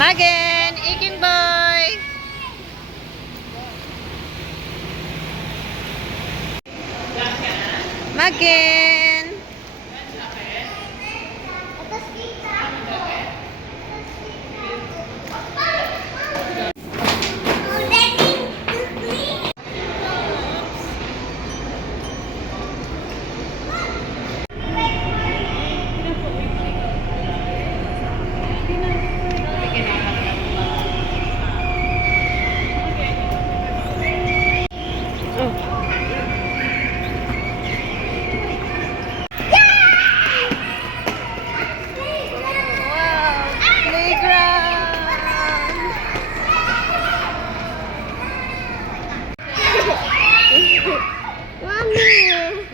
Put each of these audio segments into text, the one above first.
Magen, Iking boy. Magen.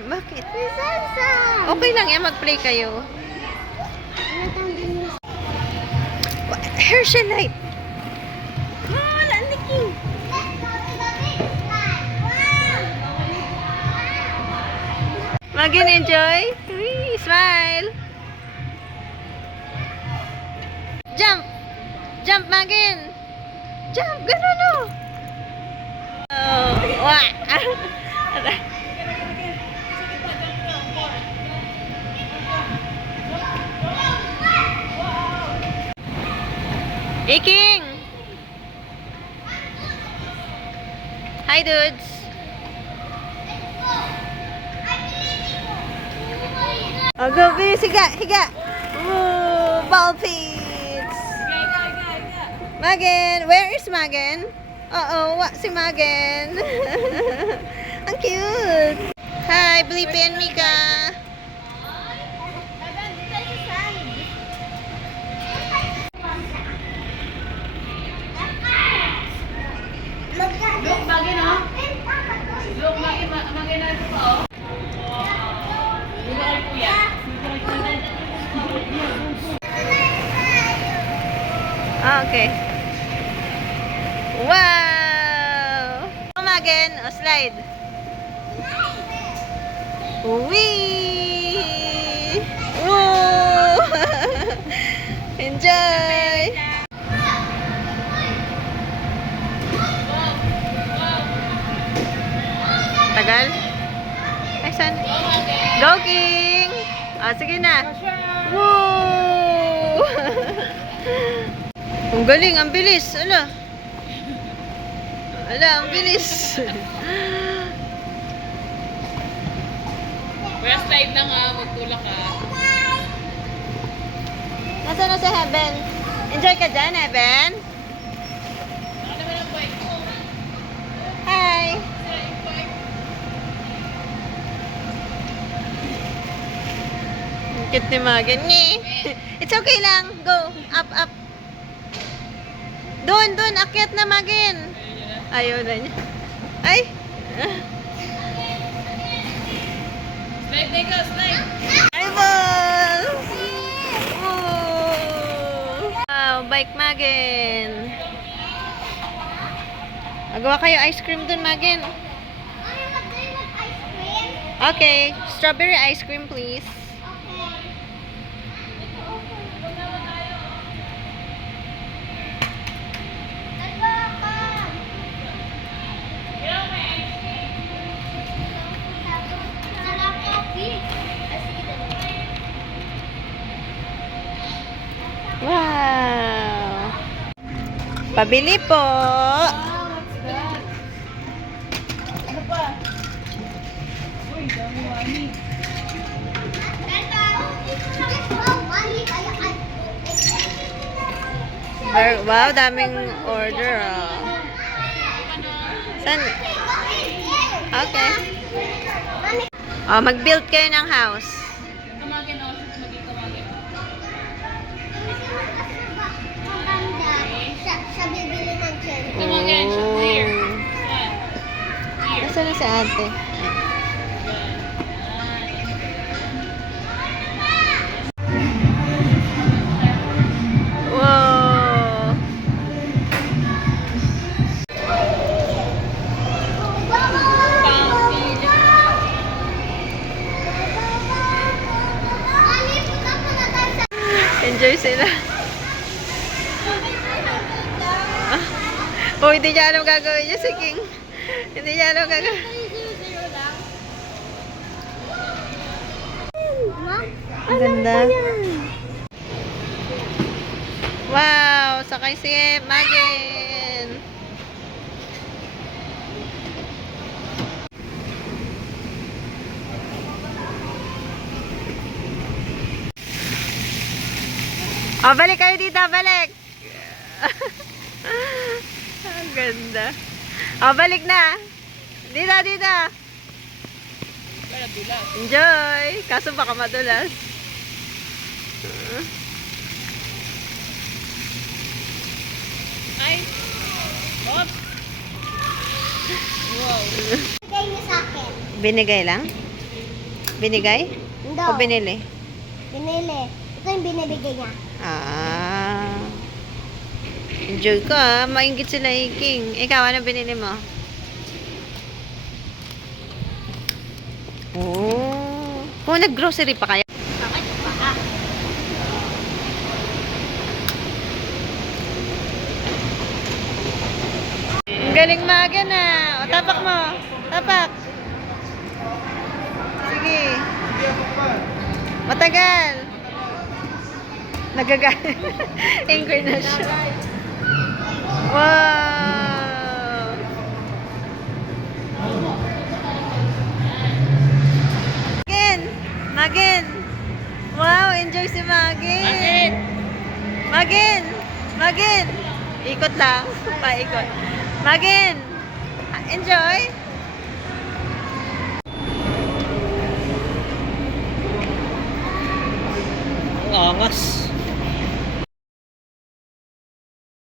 Bakit? Okay lang yan, mag-play kayo. Hersheylight. Oh, landiking. Magin, enjoy. Wee, smile. Jump. Jump, Magin. Jump, ganun o. Oh, wah. Iking! Hi, dudes! Oh, go, bilis, higa, higa! Ooh, ball pits! Magen! Where is Magen? Uh-oh, what si Magen? Ang cute! Hi, Blippi and Mika! Look, bagay no? Look, bagay na ito pa, oh. Dito kay kuya. Okay. Wow! Come again, o slide. Wee! Woo! Enjoy! Tagal? Ay, saan? Go, King! Ah, sige na. Woo! Ang galing, ang bilis. Ala. Ala, ang bilis. Kuya, slide lang ha. Magtulak ka. Nasaan na si Heaven? Enjoy ka dyan, Heaven? Baka naman ang bike ko. Hi! Ang cute ni Magen. It's okay lang. Go. Up, up. Doon, doon. Akyat na, Magen. Ayaw na niya. Ay! Slide na ikaw, slide. Eyeball! Ooh. Wow, bike Magen. Magawa kayo ice cream dun, Magen. Okay. Strawberry ice cream, please. Wow! Pabili po! What's that? Ano pa? Uy, dami wani. Wow, daming order, oh. Saan? Okay. Oh, mag-build kayo ng house. Tumagin ako, tumagin. Sa bibili ng chen. Tumagin, siya clear. Oh. Yan. Clear. Nasaan na si ate? Wow! Enjoy sila. Oh, hindi niya alam gagawin niya si King. Hindi niya alam gagawin. Ang ganda. Wow, sakay si Magen. Oh, balik kayo dito, balik. Ang ganda. Oh, balik na. Dito, dito. Enjoy. Kaso baka madulas. Ay! Hop! Wow! Bigay niyo sa akin. Binigay lang? Binigay? Hindi. O binili? Binili. Ito yung binibigay niya. Ah. Enjoy ka. Maingit sila King. Ikaw, ano binili mo? Oh. Kung nag-grocery pa kaya? Bakit pa ka? Ang galing Magen ah. O, tapak mo. Tapak. Sige. Matagal. Nagagalit. Angry na siya. Wow. Magen. Magen. Wow, enjoy si Magen. Magen. Magen. Ikot lang. Paikot. Magen. Enjoy. Ang angas!